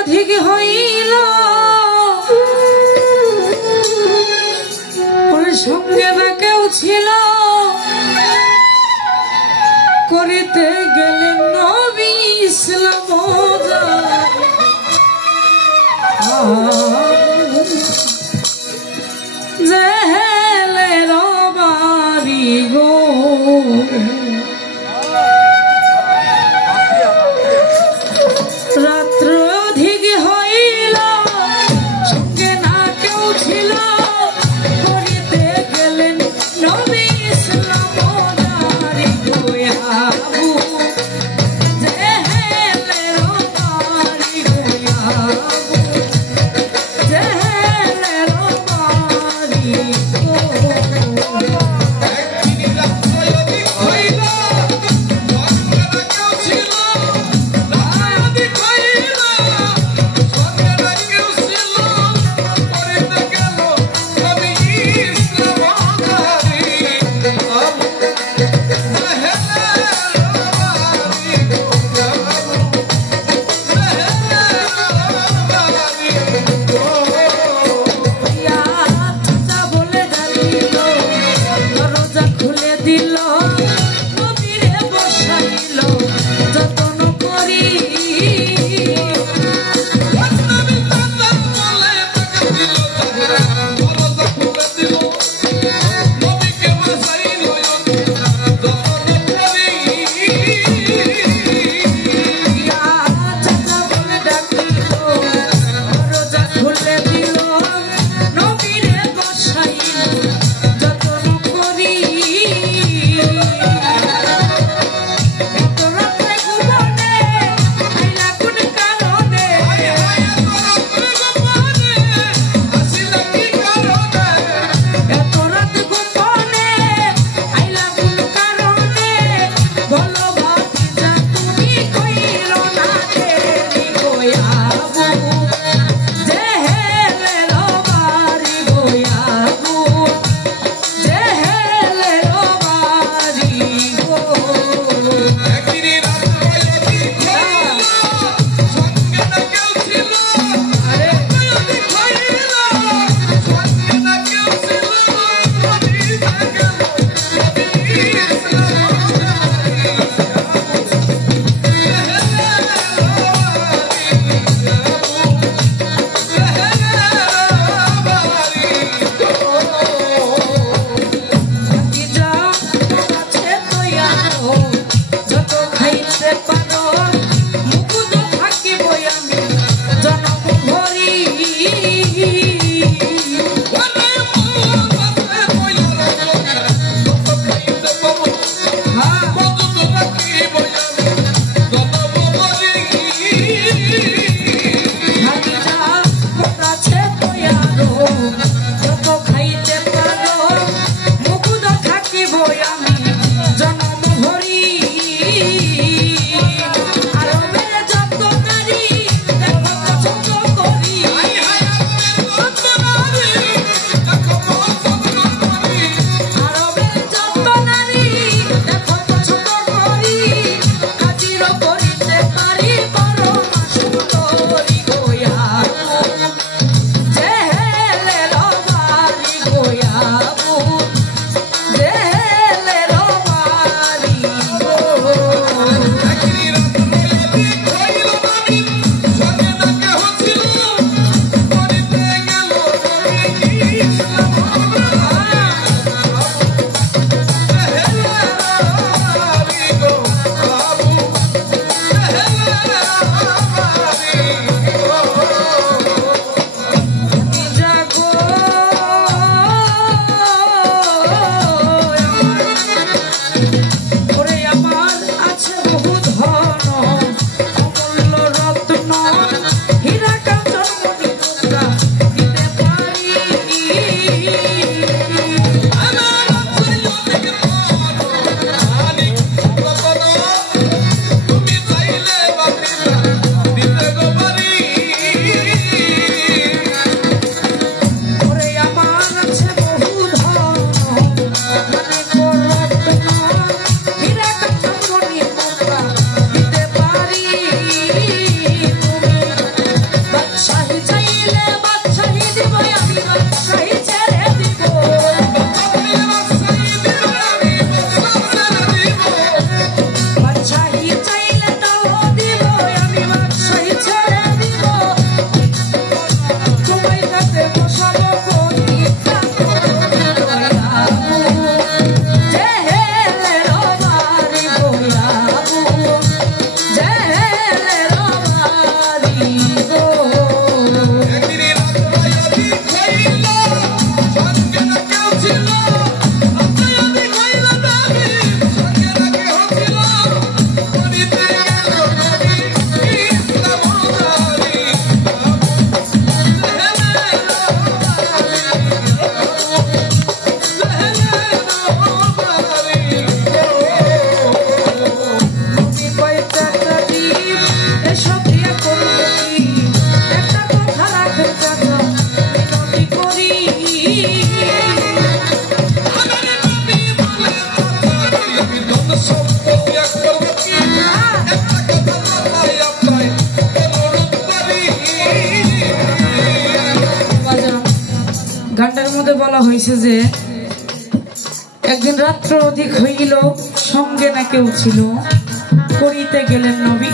অধিক হইল সঙ্গে না কেউ ছিল করিতে গেলেন নবী ইসলাম জেহেলের বাড়ি গো রাত্র অধিক হইল সঙ্গে না কেউ ছিল করিতে গেলেন নবী ইসলাম বাড়ি গো আবু জেহেলের বাড়ি গো আবু জেহেলের বাড়ি গো হয়েছে যে একদিন রাত্র অধিক হইল, সঙ্গে না কেউ ছিল, করিতে গেলেন নবী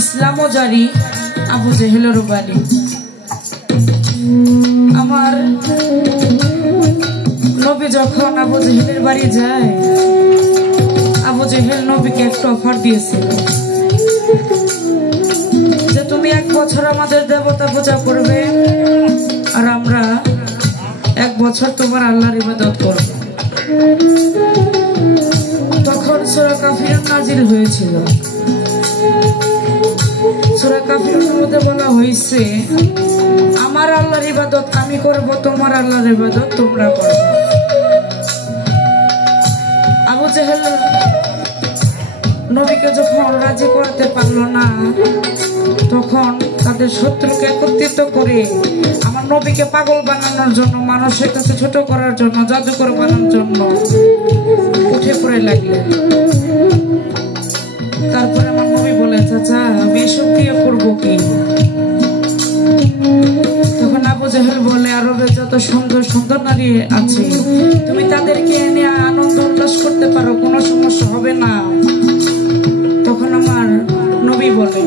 ইসলাম জারি আবু জেহেলের বাড়ি। আমার নবী যখন আবু জেহেলের বাড়ি যায়, আবু জেহেল নবীকে একটা অফার দিয়েছিল যে তুমি 1 বছর আমাদের দেবতা পূজা করবে আর আমরা 1 বছর তোমার আল্লাহর ইবাদত করব। তখন সূরা কাফিরুন নাজিল হয়েছিল। সূরা কাফিরুনের মধ্যে বলা হয়েছে আমার আল্লাহর ইবাদত আমি করব, তোমার আল্লাহর ইবাদত তোমরা করবে। আবু জেহেল নবীকে যখন রাজি করাতে পারল না, তখন তাদের শত্রুকে একত্রিত করে আমার নবীকে পাগল বানানোর জন্য, মানুষের কাছে ছোট করার জন্য, জাদুকর বানানোর জন্য উঠে পড়ে লাগলেন। তারপরে আমার নবী বলে, চাচা আমি এসব দিয়ে করবো কি? তখন আবু জেহেল বলে, আরবে যত সুন্দর সুন্দর নারী আছে তুমি তাদেরকে এনে আনন্দ উল্লাস করতে পারো, কোনো সমস্যা হবে না। তখন আমার নবী বলে,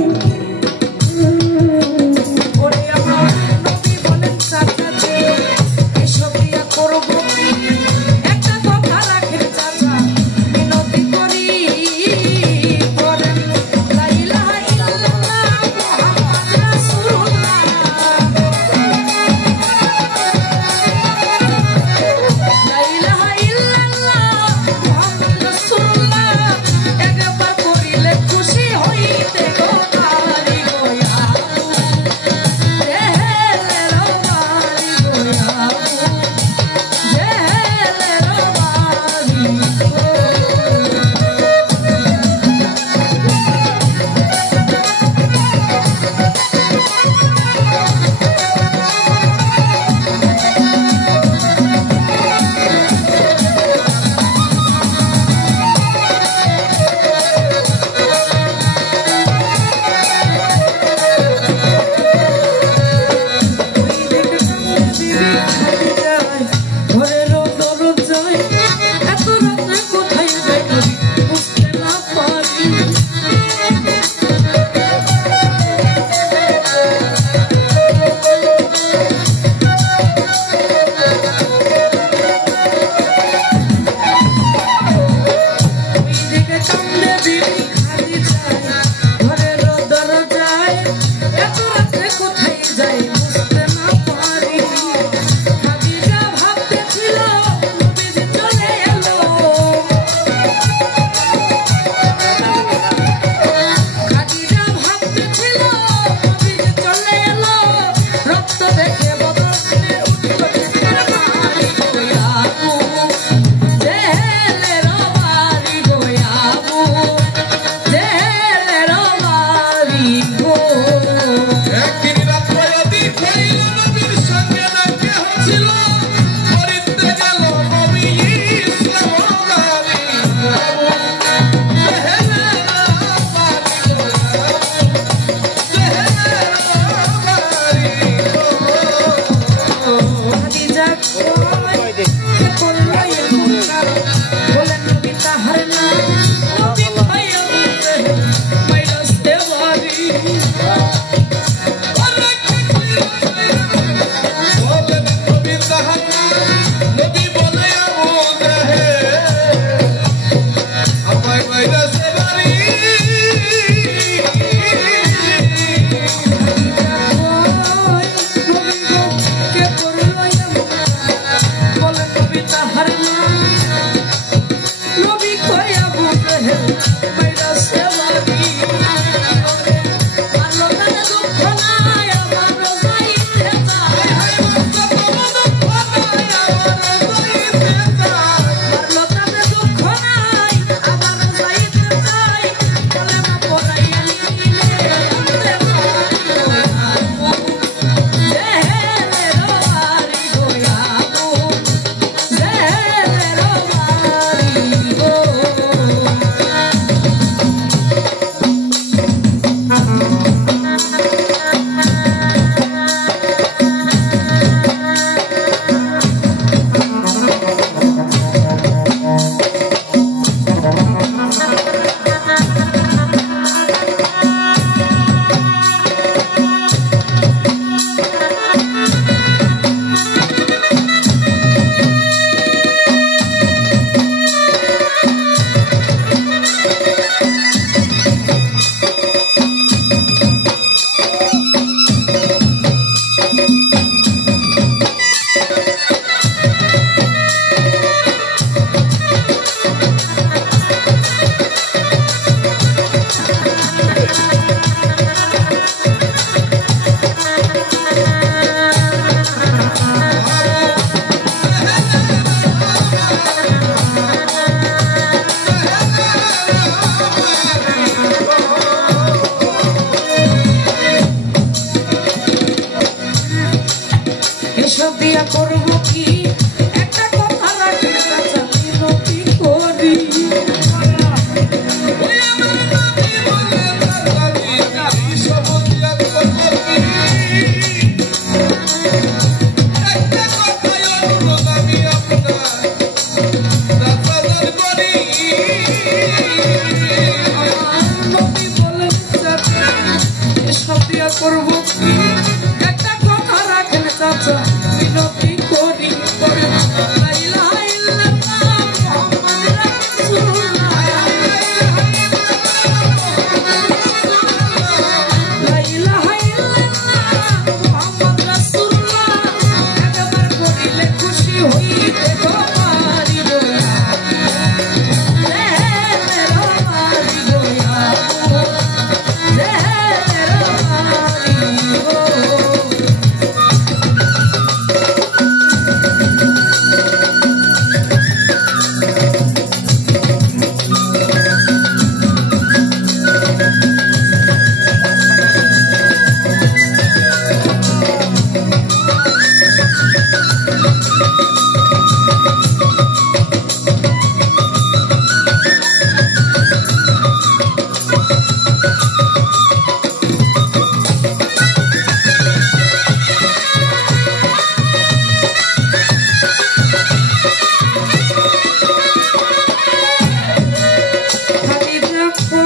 করবো কি একটা কথা রাখলে চাচা বিনতি করি করবো কি একটা কথা রাখলে চাচা বিনতি করি লা ইলাহা ইল্লাল্লাহ মুহাম্মাদুর রাসূলুল্লাহ লা ইলাহা ইল্লাল্লাহ মুহাম্মাদুর রাসূলুল্লাহ একবার করিলে খুশি হইতে তোমারি দয়া রে মেরা মারি দয়া রে খালি দেখো